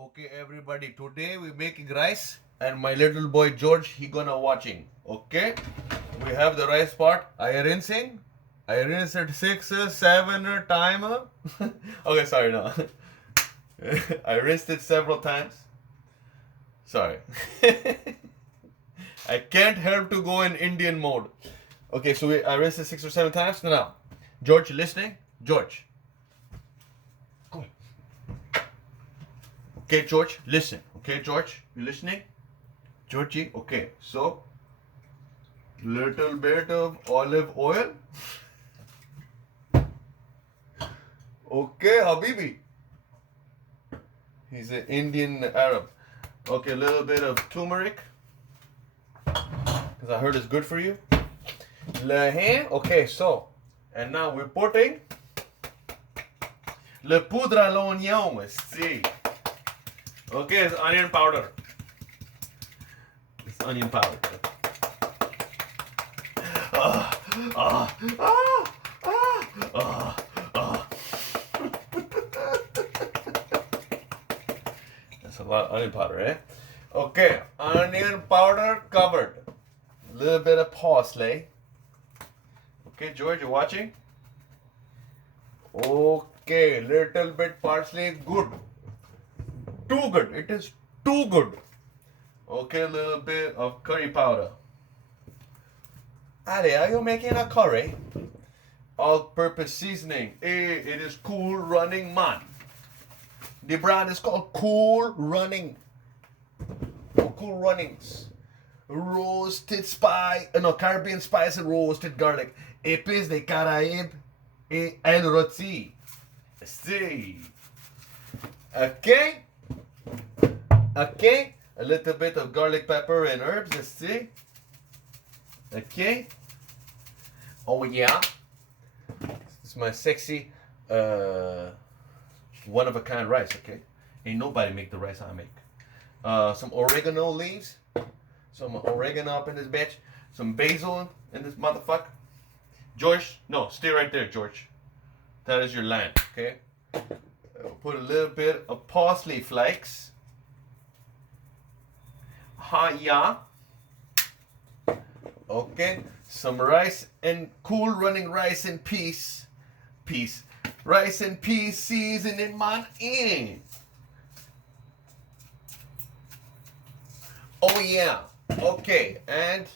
Okay, everybody. Today we're making rice, and my little boy George he gonna watching. Okay, we have the rice part. I rinsing. I rinsed it six, seven timer. Okay, sorry, no. I rinsed it several times. Sorry. I can't help to go in Indian mode. Okay, so I rinsed it 6 or 7 times. Now, George, you listening? George. Come. Okay, George, listen. Okay, George, you listening? Georgie, okay. So, little bit of olive oil. Okay, Habibi. He's an Indian Arab. Okay, a little bit of turmeric. Because I heard it's good for you. Lahin. Okay, so. And now we're putting le poudre à l'oignon. See. Okay, it's onion powder. It's onion powder. Ah, ah, ah, ah, ah, ah. That's a lot of onion powder, eh? Okay, onion powder covered. A little bit of parsley. Okay, George, you watching? Okay, little bit parsley, good. Too good. It is too good. Okay, a little bit of curry powder. Ali, are you making a curry? All-purpose seasoning. It is Cool Running Man. The brand is called Cool Running. Cool Runnings. Roasted Caribbean spice and roasted garlic. Épices des Caraïbes et el rôti. See. Okay. Okay. A little bit of garlic pepper and herbs. Let's see. Okay. Oh yeah. This is my sexy one of a kind rice, okay? Ain't nobody make the rice I make. Some oregano leaves. Some oregano up in this bitch. Some basil in this motherfucker. George, no, stay right there, George. That is your land, okay? Put a little bit of parsley flakes. Yeah. Okay, some rice and Cool Running rice and peas. Rice and peas seasoning man in. Oh yeah. Okay, and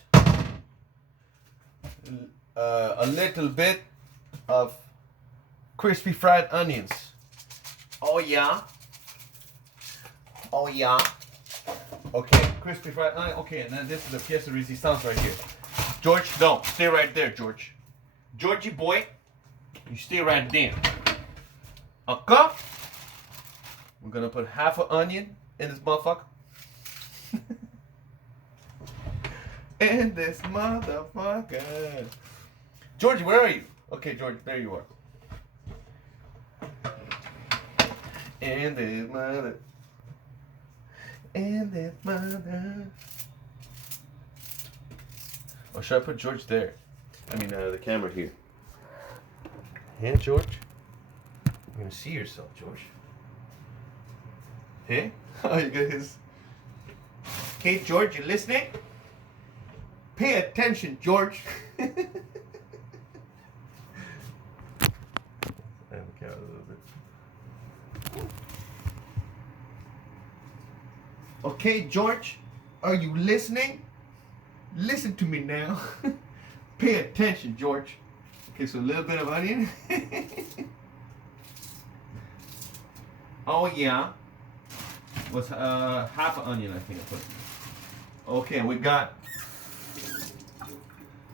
a little bit of crispy fried onions. Oh yeah. Oh yeah. Okay, crispy fried onion. Okay, and then this is the pièce de résistance right here. George, no, stay right there, George. Georgie boy, you stay right there. Okay? We're gonna put half an onion in this motherfucker. In this motherfucker. Georgie, where are you? Okay, George, there you are. In this mother. In this mother. Or should I put George there? I mean, the camera here. Yeah, George? You're gonna see yourself, George. Hey? Oh, you got his. Okay, George, you listening? Pay attention, George. And the camera a little bit. Okay, George, are you listening? Listen to me now. Pay attention, George. Okay, so a little bit of onion. Oh yeah. Was half an onion, I think I put. Okay, we got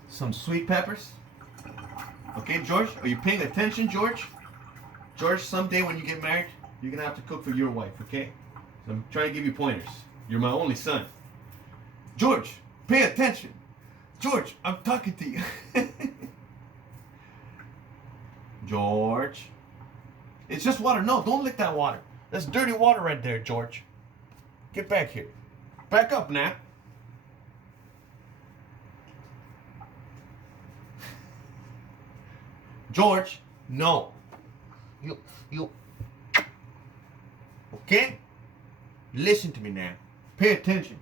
some sweet peppers. Okay, George, are you paying attention, George? George, someday when you get married, you're gonna have to cook for your wife, okay? So I'm trying to give you pointers. You're my only son. George, pay attention. George, I'm talking to you. George. It's just water. No, don't lick that water. That's dirty water right there, George. Get back here. Back up now. George, no. You. Okay? Listen to me now. Pay attention.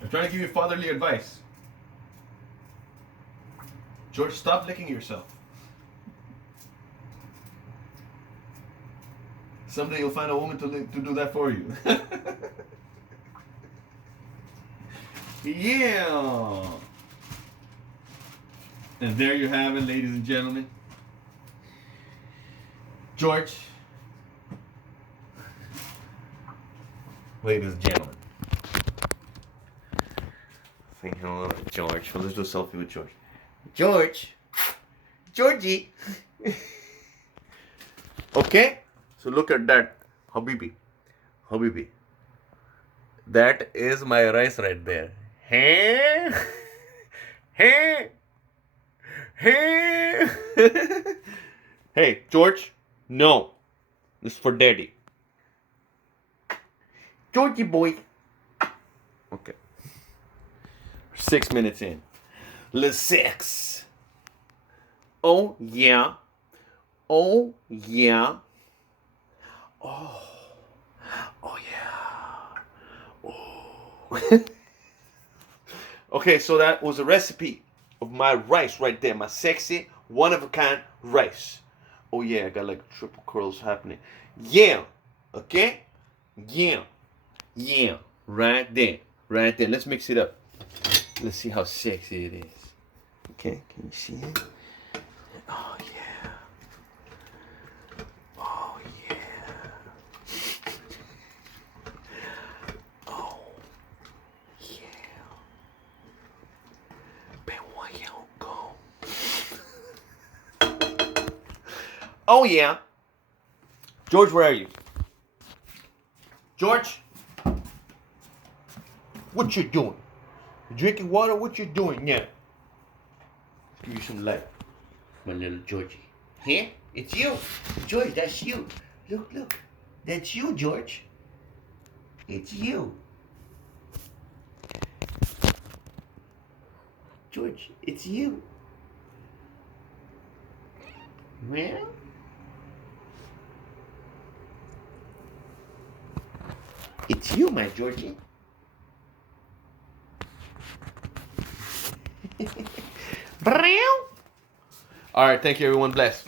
I'm trying to give you fatherly advice. George, stop licking yourself. Someday you'll find a woman to do that for you. Yeah. And there you have it, ladies and gentlemen. George. Ladies and gentlemen. Say hello to George. Well, let's do a selfie with George. George. Georgie. Okay? So look at that. Habibi. Habibi. That is my rice right there. Hey. Hey. Hey. Hey, George. No. This is for daddy. Georgie boy. Okay. 6 minutes in. Le sex. Oh, yeah. Oh, yeah. Oh. Oh, yeah. Oh. Okay, so that was a recipe of my rice right there. My sexy, one-of-a-kind rice. Oh, yeah, I got like triple curls happening. Yeah. Okay? Yeah. Yeah. Right there. Right there. Let's mix it up. Let's see how sexy it is. Okay, can you see it? Oh, yeah. Oh, yeah. Oh, yeah. Oh, yeah. George, where are you? George? What you doing? You drinking water? What you doing? Yeah. Give you some light. My little Georgie. Here? It's you. George, that's you. Look, look. That's you, George. It's you. George, it's you. Well? It's you, my Georgie. All right, thank you, everyone. Bless.